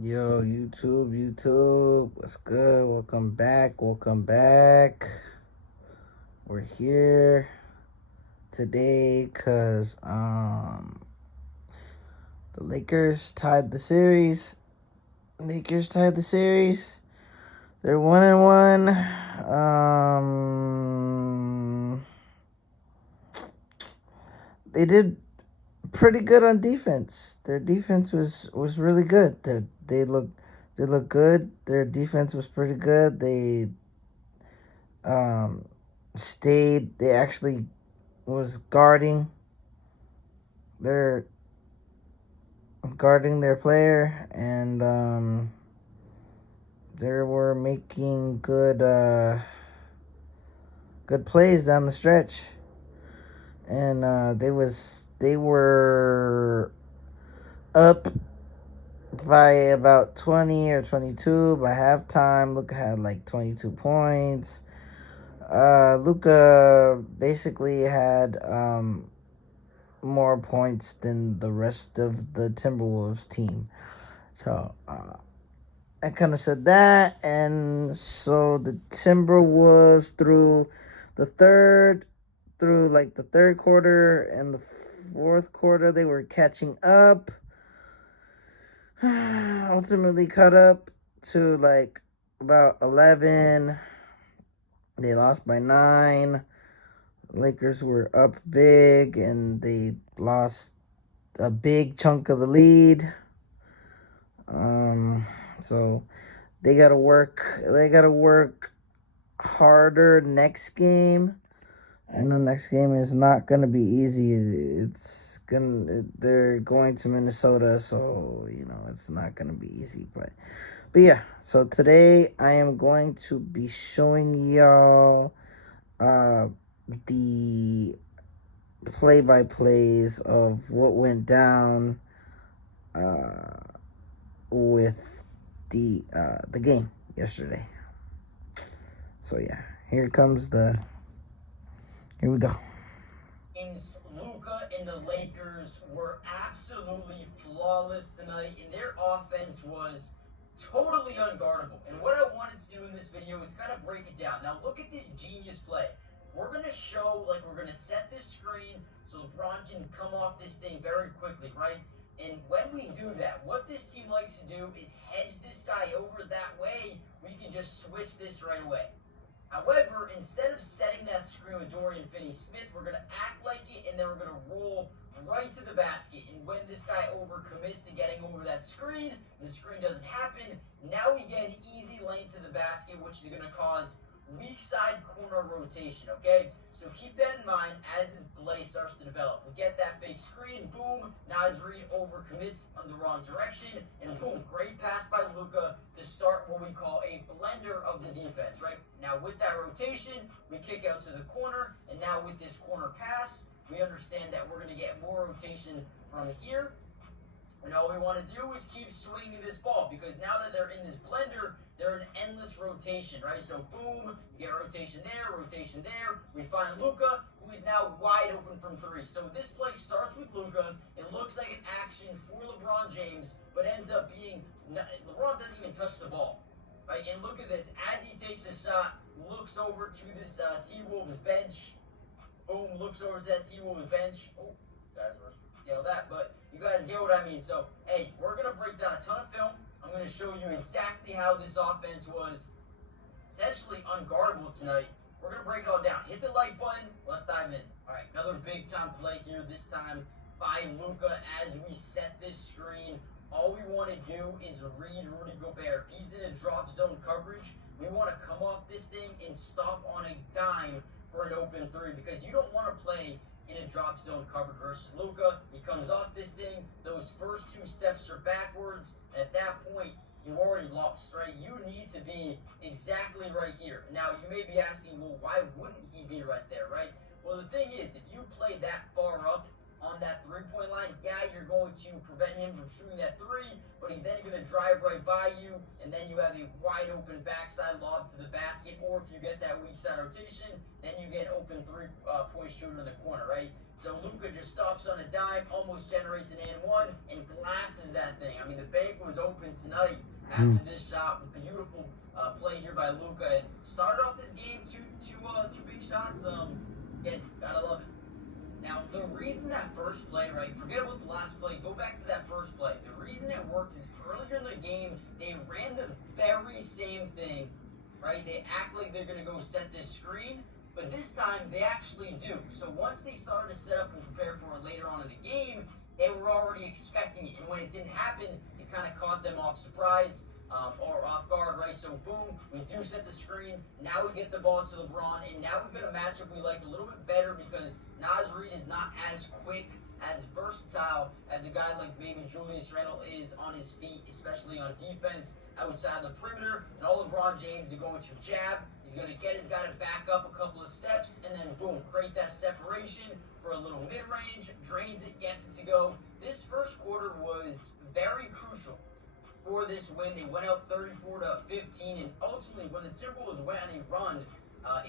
Yo, YouTube, what's good? Welcome back. We're here today because the Lakers tied the series. They're 1-1. They did pretty good on defense. Their defense was really good. They look good. Their defense was pretty good. Um they actually was their guarding their player, and they were making good plays down the stretch, and they were up by about 20 or 22 by halftime. Luka had like 22 points. Luka basically had more points than the rest of the Timberwolves team. So I kind of said that, and so the Timberwolves the third, through like the third quarter and the fourth quarter, they were catching up. Ultimately, caught up to like about 11. They lost by 9. Lakers were up big, and they lost a big chunk of the lead. So they gotta work. They gotta work harder next game. I know next game is not gonna be easy. They're going to Minnesota, so it's not gonna be easy. But yeah. So today I am going to be showing y'all the play-by-plays of what went down with the game yesterday. So yeah, here we go. Luka and the Lakers were absolutely flawless tonight, and their offense was totally unguardable. And what I wanted to do in this video is kind of break it down. Now look at this genius play. We're going to show, we're going to set this screen so LeBron can come off this thing very quickly, right? And when we do that, what this team likes to do is hedge this guy over. That way, we can just switch this right away. However, instead of setting that screen with Dorian Finney-Smith, we're going to act like it, and then we're going to roll right to the basket. And when this guy overcommits to getting over that screen, the screen doesn't happen, now we get an easy lane to the basket, which is going to cause weak side corner rotation, okay? So keep that in mind as this play starts to develop. We get that fake screen, boom, Naz Reid overcommits on the wrong direction, and boom, great pass by Luka to start what we call a blender of the defense, right? Now with that rotation, we kick out to the corner, and now with this corner pass, we understand that we're going to get more rotation from here. And all we want to do is keep swinging this ball, because now that they're in this blender, they're in endless rotation, right? So boom, you get rotation there. We find Luka, who is now wide open from 3. So this play starts with Luka. It looks like an action for LeBron James, but ends up being LeBron doesn't even touch the ball, right? And look at this, as he takes a shot, looks over to this T-Wolves bench. Boom, looks over to that T-Wolves bench. Oh, guys, that, but you guys get what I mean. So, hey, we're going to break down a ton of film. I'm going to show you exactly how this offense was essentially unguardable tonight. We're going to break it all down. Hit the like button. Let's dive in. All right, another big-time play here, this time by Luka as we set this screen. All we want to do is read Rudy Gobert. If he's in a drop zone coverage, we want to come off this thing and stop on a dime for an open 3, because you don't want to play in a drop zone coverage versus Luka. He comes off this thing, those first 2 steps are backwards, and at that point, you already lost, right? You need to be exactly right here. Now, you may be asking, well, why wouldn't he be right there, right? Well, the thing is, if you play that far up on that 3-point line, yeah, you're going to prevent him from shooting that 3, but he's then going to drive right by you, and then you have a wide open backside lob to the basket, or if you get that weak side rotation, then you get open three-point shooter in the corner, right? So Luka just stops on a dime, almost generates an and one, and glasses that thing. I mean, the bank was open tonight after this shot. Beautiful play here by Luka, and started off this game two big shots. Again, gotta love it. Now, the reason that first play, right, forget about the last play, go back to that first play. The reason it worked is earlier in the game, they ran the very same thing, right? They act like they're going to go set this screen, but this time they actually do. So once they started to set up and prepare for it later on in the game, they were already expecting it. And when it didn't happen, it kind of caught them off surprise. Or off guard, right? So boom, we do set the screen. Now we get the ball to LeBron, and now we've got a matchup we like a little bit better because Naz Reid is not as quick, as versatile as a guy like maybe Julius Randle is on his feet, especially on defense outside the perimeter. And all LeBron James is going to jab. He's going to get his guy to back up a couple of steps, and then boom, create that separation for a little mid-range, drains it, gets it to go. This first quarter was very crucial for this win. They went up 34-15, and ultimately when the Timberwolves went on a run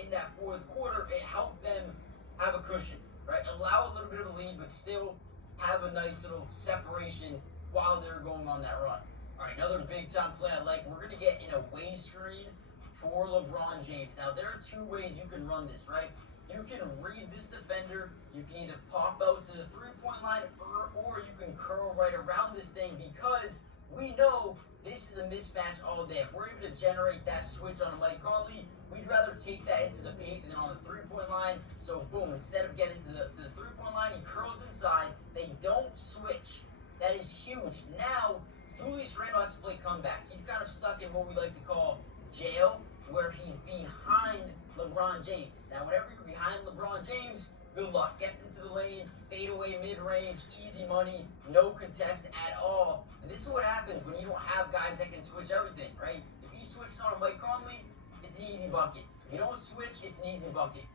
in that fourth quarter, it helped them have a cushion, right? Allow a little bit of a lead, but still have a nice little separation while they're going on that run. All right, another big time play I like. We're going to get an away screen for LeBron James. Now, there are two ways you can run this, right? You can read this defender. You can either pop out to the three-point line, or you can curl right around this thing, because we know this is a mismatch all day. If we're able to generate that switch on Mike Conley, we'd rather take that into the paint than on the three-point line. So boom, instead of getting to the three-point line, he curls inside. They don't switch. That is huge. Now, Julius Randle has to play comeback. He's kind of stuck in what we like to call jail, where he's behind LeBron James. Now, whenever you're behind LeBron James, good luck. Gets into the lane, fade away mid-range, easy money, no contest at all. And this is what happens when you don't have guys that can switch everything, right? If he switches on Mike Conley, it's an easy bucket. If you don't switch, it's an easy bucket.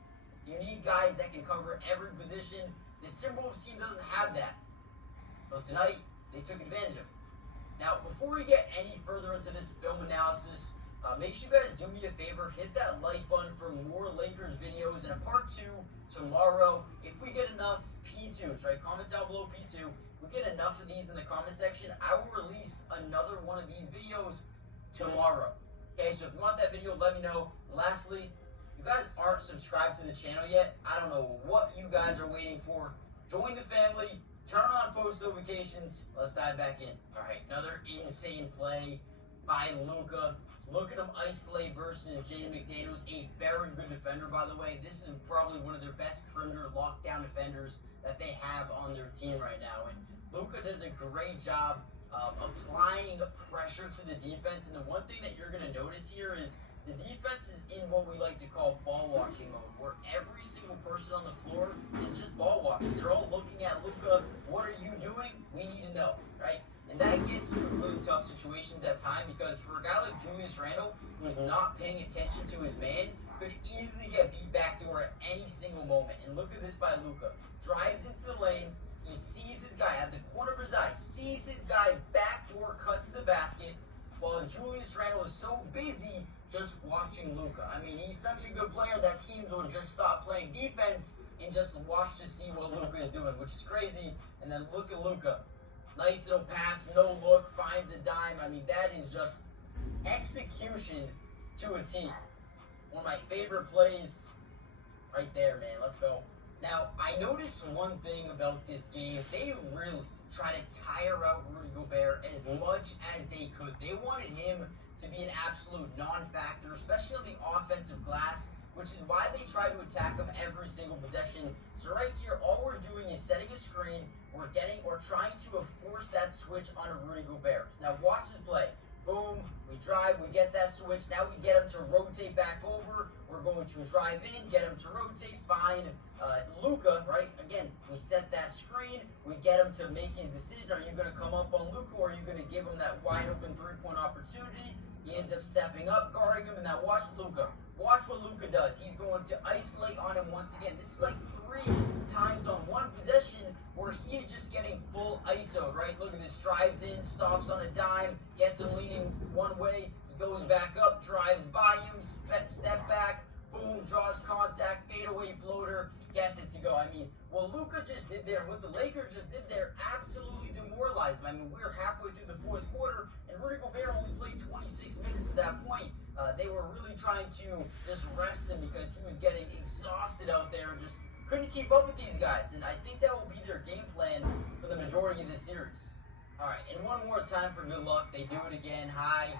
You need guys that can cover every position. This Timberwolves team doesn't have that. But tonight, they took advantage of it. Now, before we get any further into this film analysis, make sure you guys do me a favor, hit that like button for more Lakers videos, and a part 2 tomorrow. If we get enough P2s, right, comment down below P2. If we get enough of these in the comment section, I will release another one of these videos tomorrow. Okay, so if you want that video, let me know. And lastly, if you guys aren't subscribed to the channel yet, I don't know what you guys are waiting for. Join the family, turn on post notifications. Let's dive back in. All right, another insane play by Luka. Look at him isolate versus Jaden McDaniels, a very good defender, by the way. This is probably one of their best perimeter lockdown defenders that they have on their team right now. And Luka does a great job applying pressure to the defense. And the one thing that you're going to notice here is the defense is in what we like to call ball watching mode, where every single person on the floor is just ball watching. They're all looking at Luka. What are you doing? We need to know, right? And that gets to really tough situations at times, because for a guy like Julius Randle, who's not paying attention to his man, could easily get beat backdoor at any single moment. And look at this by Luka. Drives into the lane. He sees his guy at the corner of his eye, sees his guy backdoor cut to the basket, while Julius Randle is so busy just watching Luka. I mean, he's such a good player that teams will just stop playing defense and just watch to see what Luka is doing, which is crazy. And then look at Luka. Nice little pass, no look, finds a dime. I mean, that is just execution to a T. One of my favorite plays right there, man. Let's go. Now, I noticed one thing about this game. They really try to tire out Rudy Gobert as much as they could. They wanted him to be an absolute non-factor, especially on the offensive glass, which is why they try to attack him every single possession. So right here, all we're doing is setting a screen. We're trying to force that switch on Rudy Gobert. Now watch this play. Boom, we drive, we get that switch. Now we get him to rotate back over. We're going to drive in, get him to rotate, find Luka, right? Again, we set that screen. We get him to make his decision. Are you going to come up on Luka, or are you going to give him that wide open three-point opportunity? He ends up stepping up, guarding him, and now watch Luka. Watch what Luka does. He's going to isolate on him once again. This is like 3 times on one possession where he is just getting full ISO, right? Look at this, drives in, stops on a dime, gets him leaning one way, he goes back up, drives by him, step back, boom, draws contact, fadeaway floater, gets it to go. I mean, what Luka just did there, what the Lakers just did there, absolutely demoralized him. I mean, we were halfway through the fourth quarter, and Rudy Gobert only played 26 minutes at that point. They were really trying to just rest him because he was getting exhausted out there and just couldn't keep up with these guys. And I think that will be their game plan for the majority of this series. All right, and one more time for good luck. They do it again. High,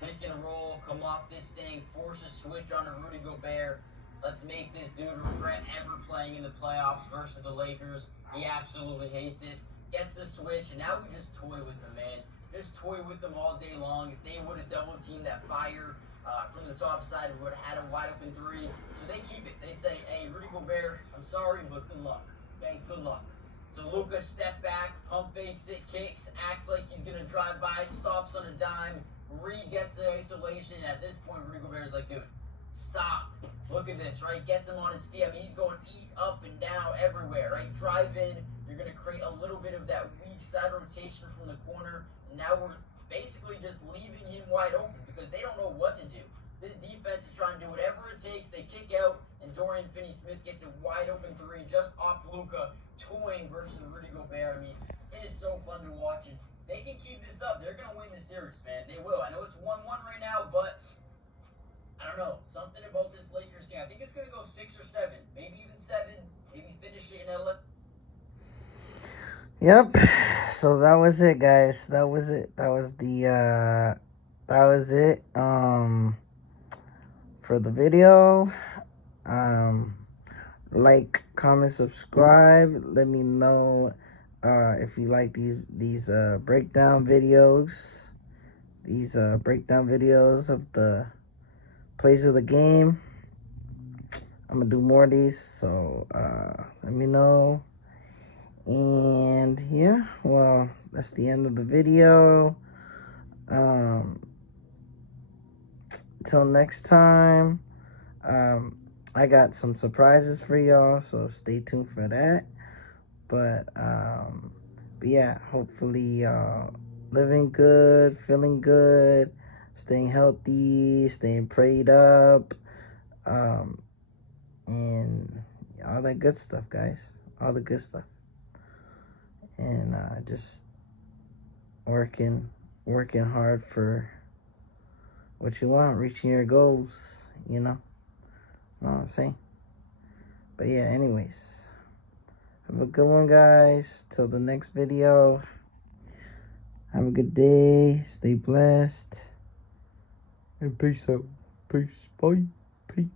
pick and roll, come off this thing, force a switch on a Rudy Gobert. Let's make this dude regret ever playing in the playoffs versus the Lakers. He absolutely hates it. Gets the switch, and now we just toy with them, man. Just toy with them all day long. If they would have double-teamed that fire from the top side, we would have had a wide-open three. So they keep it. They say, hey, Rudy Gobert, I'm sorry, but good luck. Okay, good luck. So Luka step back, pump fakes it, kicks, acts like he's going to drive by, stops on a dime. Reed gets the isolation. At this point, Rudy Gobert's like, dude, stop. Look at this, right? Gets him on his feet. I mean, he's going up and down everywhere, right? Drive in. You're going to create a little bit of that weak side rotation from the corner. And now we're basically just leaving him wide open because they don't know what to do. This defense is trying to do whatever it takes. They kick out, and Dorian Finney-Smith gets a wide open three just off Luka, toying versus Rudy Gobert. I mean, it is so fun to watch. And they can keep this up. They're going to win the series, man. They will. I know it's 1-1 right now, but I don't know. Something about this Lakers team. I think it's going to go 6 or 7, maybe even 7. Maybe finish it in LA. Yep. So that was it, guys. That was it. That was it. For the video. Like, comment, subscribe. Let me know if you like these breakdown videos. These breakdown videos of the plays of the game. I'm gonna do more of these, so let me know. And yeah, well, that's the end of the video. Till next time. I got some surprises for y'all, so stay tuned for that. But yeah, hopefully y'all living good, feeling good, staying healthy, staying prayed up, and all that good stuff, guys. All the good stuff. And just working hard for what you want, reaching your goals, you know what I'm saying? But yeah, anyways, have a good one, guys. Till the next video, have a good day, stay blessed, and peace out. Peace, bye, peace.